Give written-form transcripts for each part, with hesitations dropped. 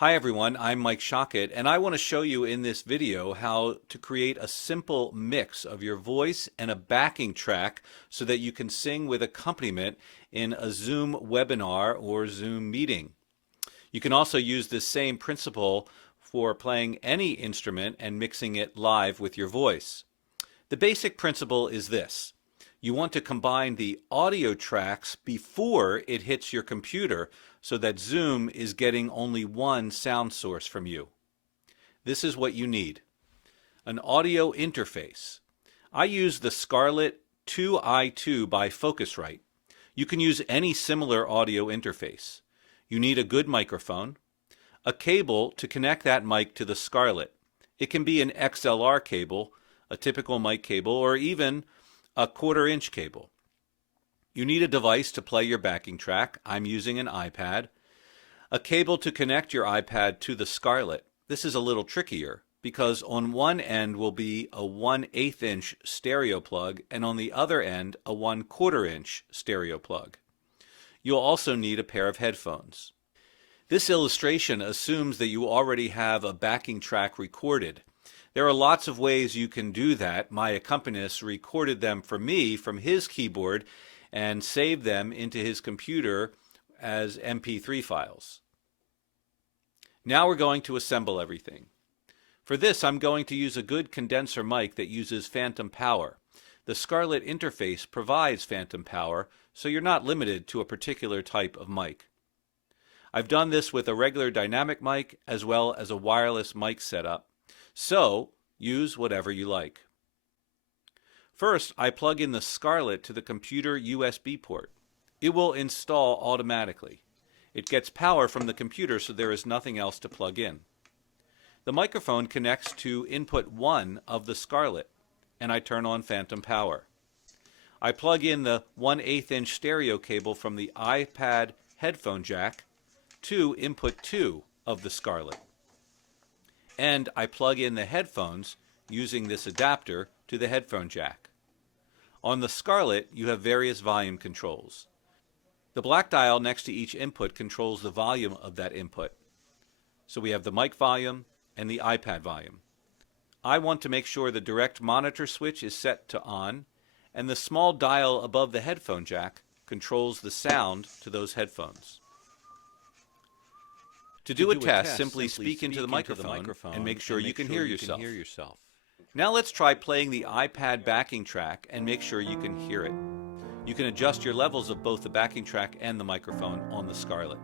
Hi everyone, I'm Mike Shockett, and I want to show you in this video how to create a simple mix of your voice and a backing track so that you can sing with accompaniment in a Zoom webinar or Zoom meeting. You can also use this same principle for playing any instrument and mixing it live with your voice. The basic principle is this. You want to combine the audio tracks before it hits your computer so that Zoom is getting only one sound source from you. This is what you need. An audio interface. I use the Scarlett 2i2 by Focusrite. You can use any similar audio interface. You need a good microphone, a cable to connect that mic to the Scarlett. It can be an XLR cable, a typical mic cable, or even a 1/4-inch cable. You need a device to play your backing track. I'm using an iPad. A cable to connect your iPad to the Scarlett. This is a little trickier because on one end will be a 1/8-inch stereo plug and on the other end a 1/4-inch stereo plug. You'll also need a pair of headphones. This illustration assumes that you already have a backing track recorded. There are lots of ways you can do that. My accompanist recorded them for me from his keyboard and saved them into his computer as MP3 files. Now we're going to assemble everything. For this, I'm going to use a good condenser mic that uses phantom power. The Scarlett interface provides phantom power, so you're not limited to a particular type of mic. I've done this with a regular dynamic mic as well as a wireless mic setup, so use whatever you like. First, I plug in the Scarlett to the computer USB port. It will install automatically. It gets power from the computer, so there is nothing else to plug in. The microphone connects to input 1 of the Scarlett, and I turn on phantom power. I plug in the 1/8-inch stereo cable from the iPad headphone jack to input 2 of the Scarlett. And I plug in the headphones using this adapter to the headphone jack. On the Scarlett, you have various volume controls. The black dial next to each input controls the volume of that input. So we have the mic volume and the iPad volume. I want to make sure the direct monitor switch is set to on, and the small dial above the headphone jack controls the sound to those headphones. To do a test, simply speak into the microphone and make sure you can hear yourself. Now let's try playing the iPad backing track and make sure you can hear it. You can adjust your levels of both the backing track and the microphone on the Scarlett.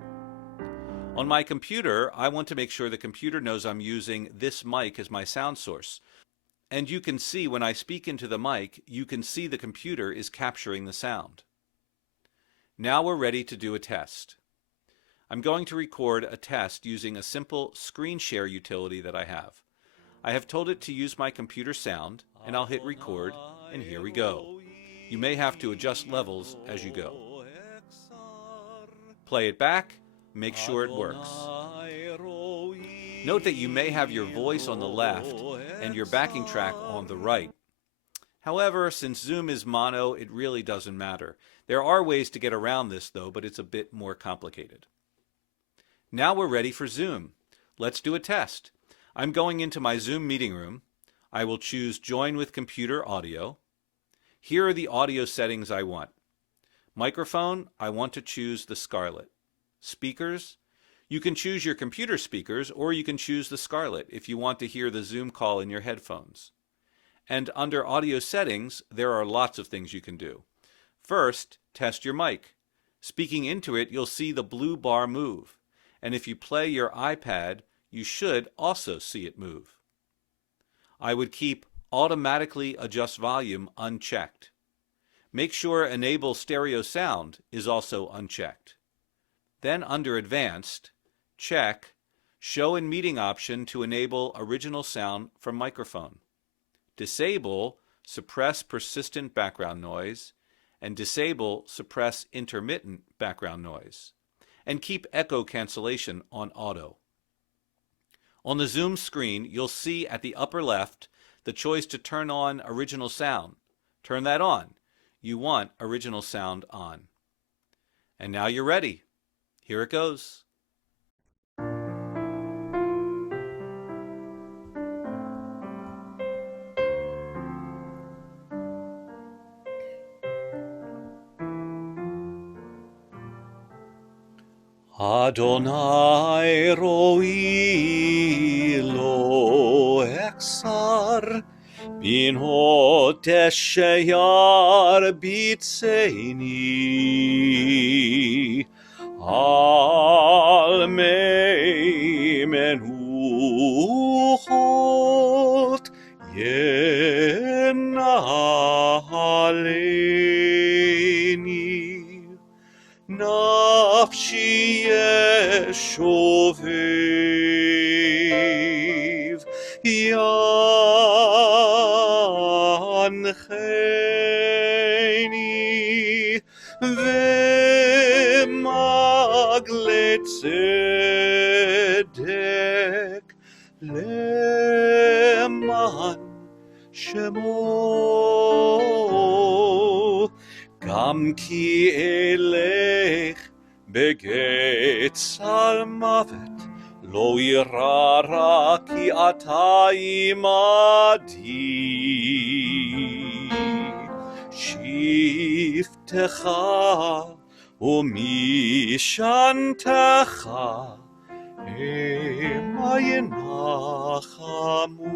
On my computer, I want to make sure the computer knows I'm using this mic as my sound source. And you can see when I speak into the mic, you can see the computer is capturing the sound. Now we're ready to do a test. I'm going to record a test using a simple screen share utility that I have. I have told it to use my computer sound, and I'll hit record, and here we go. You may have to adjust levels as you go. Play it back, make sure it works. Note that you may have your voice on the left and your backing track on the right. However, since Zoom is mono, it really doesn't matter. There are ways to get around this though, but it's a bit more complicated. Now we're ready for Zoom. Let's do a test. I'm going into my Zoom meeting room. I will choose Join with Computer Audio. Here are the audio settings I want. Microphone, I want to choose the Scarlett. Speakers, you can choose your computer speakers or you can choose the Scarlett if you want to hear the Zoom call in your headphones. And under audio settings, there are lots of things you can do. First, test your mic. Speaking into it, you'll see the blue bar move. And if you play your iPad, you should also see it move. I would keep Automatically Adjust Volume unchecked. Make sure Enable Stereo Sound is also unchecked. Then under Advanced, check Show in Meeting option to enable original sound from microphone. Disable Suppress Persistent Background Noise, and disable Suppress Intermittent Background Noise. And keep echo cancellation on auto. On the Zoom screen, you'll see at the upper left the choice to turn on original sound. Turn that on. You want original sound on. And now you're ready. Here it goes. Adonai ro'i lo echsar, bin hodeshayar bitseini, al mei menuchot yenaleni. Nafshi yeshovev yancheni v'magle tzedek leman shemo. Gam ki elech begets al mavet, lo irara ki ata imadi. Shiftecha umishantecha ema yenachamu.